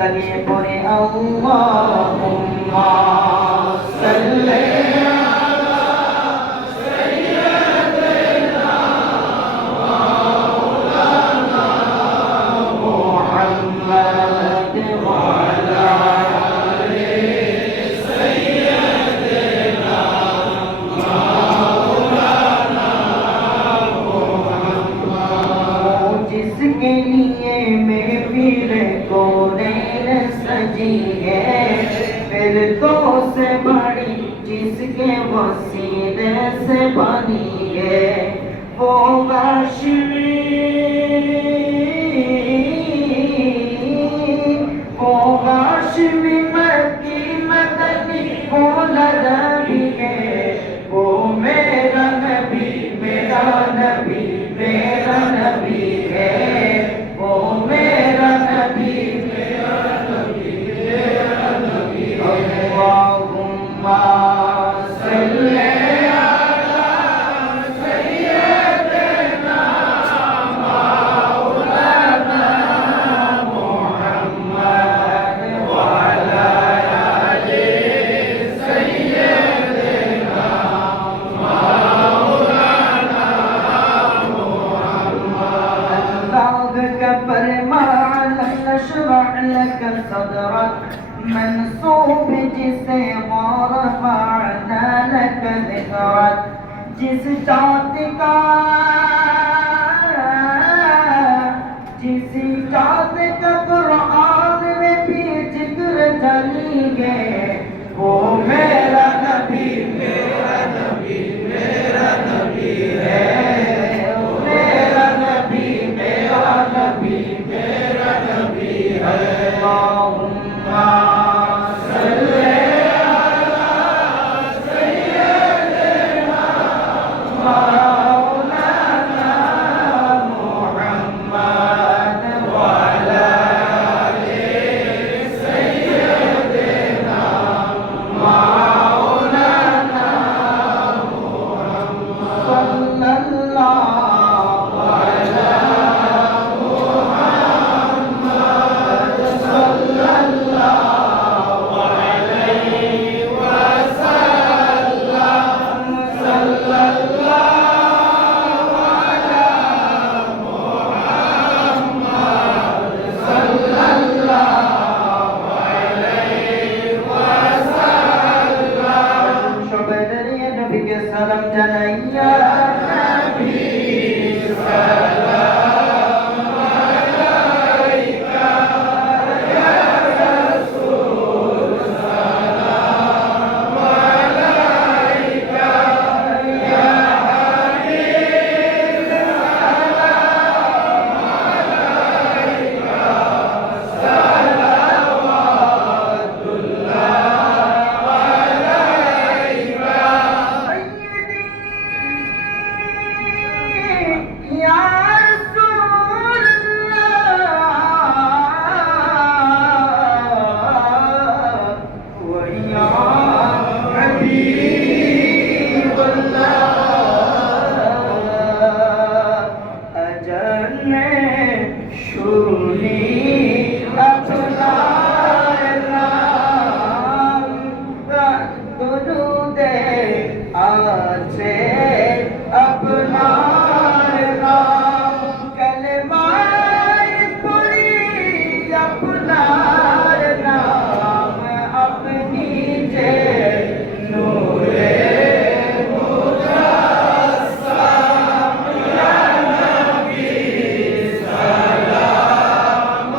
লাগিয়ে পড়ে আল্লাহুম্মা সাল্লি जिसके लिए महफिल कोरेन सजी है फिर तो से बड़ी जिसके वसीले से बनी है वो हाशिमी मक्की मदनी वो नबी है वो मेरा नबी मेरा नबी मेरा नबी है वो मेरा नबी मेरा नबी मेरा नबी अल्लाहुम्मा सल्ली अला सय्यिदिना मौलाना मुहम्मद व अला आलि सय्यिदिना मौलाना मुहम्मद का फरमान नशरह लक सदरक मंसूब जिसे रफ़अना लक ज़िक्रक जिस जात का कुरान में भी जिक्र चली है वो मेरा नबी मेरा नबी मेरा नबी है वो मेरा नबी मेरा नबी मेरा नबी है अल्लाहुम्मा सल्ली अला सय्यिदिना मौलाना मुहम्मद व अला आलि सय्यिदिना मौलाना मुहम्मद सल्लल्लाहु अला मुहम्मद सल्लल्लाहु अलैहि वसल्लम सल्लल्लाहु अला मुहम्मद सल्लल्लाहु अलैहि वसल्लम সবাই দাঁড়িয়ে নবীকে সালাম জানাই ইয়া নবী সালাম আলাইকা ইয়া রাসূল সালাম আলাইকা ইয়া হাবিব সালাম আলাইকা সালাওয়াতুল্লাহ আলাইকা সাইয়্যিদি ইয়া রাসূলুল্লাহ ওয়া ইয়া হাবিবাল্লাহ আজানে শুনি আপনার নাম দুরুদে আছে আপনার নাম কলমায় পড়ি আপনার নাম আপনি যে নূরে মুজাসসাম ইয়া নবী সালাম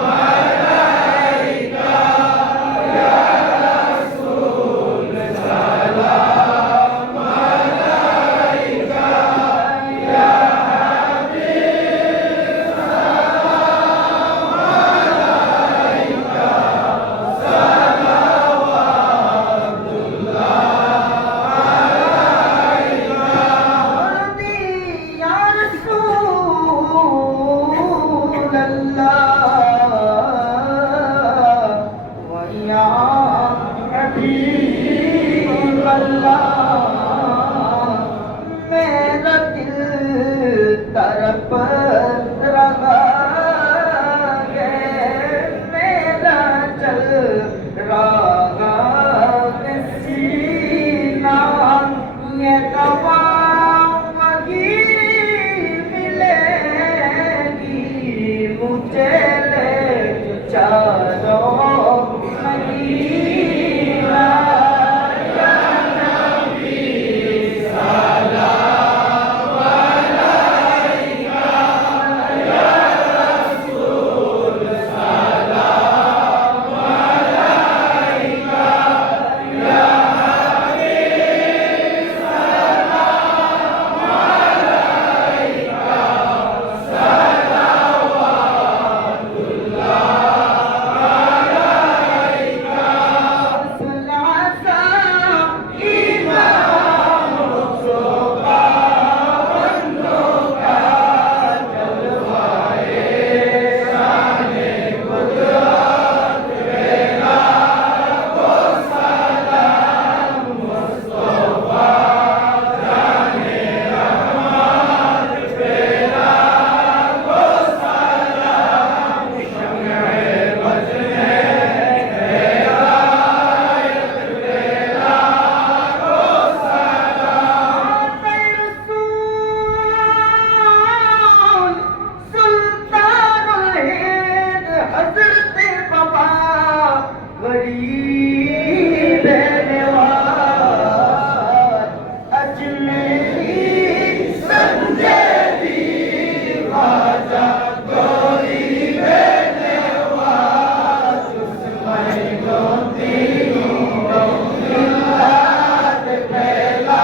गरीब नवाज अजमेरी संजय ख्वाजा गरीब नवाज उसमें गोती मिलाद पहला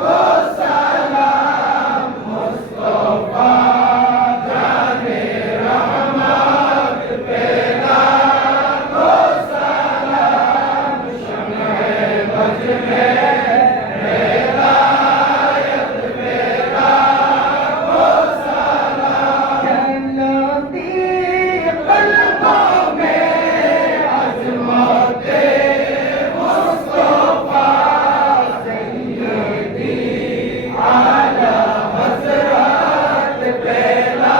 वो सलाम मुस्तफा जाने रहमत पहला वो सलाम शम्ए बज में हिदायत पहला वो सलाम जन्नती कल्बों में अज़मते मुस्तफा सय्यदी आला हज़रत पहला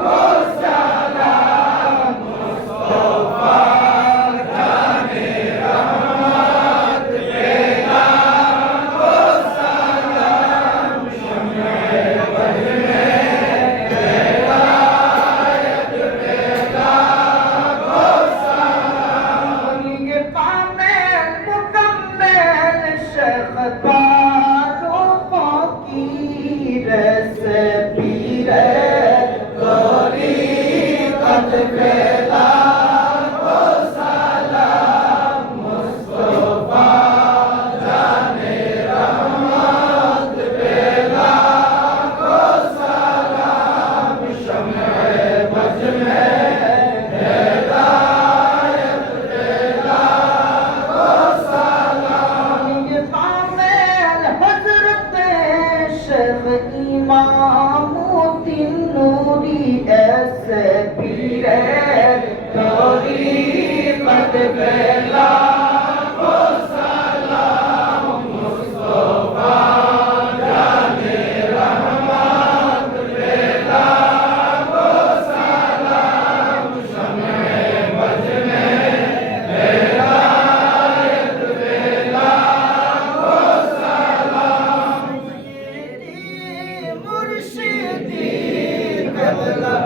वो सलाम मुस्तफा जाने रहमत पहला वो सलाम शम्ए बज में हिदायत पहला वो सलाम ये कामिल मुकम्मल शेख तारुफ़ों की रेसिपी रे तरीक़त पहला वो सलाम मुस्तफा जाने रहमत पहला वो सलाम शम्ए बज में हिदायत पहला वो सलाम ये कामिल हज़रत शेख इमामुद्दीन नूरी ऐसे पीर तरीक़त पहला वो सलाम मुस्तफा जाने रहमत पहला वो सलाम शम्ए बज में हिदायत पहला वो सलाम मुर्शिदी कबला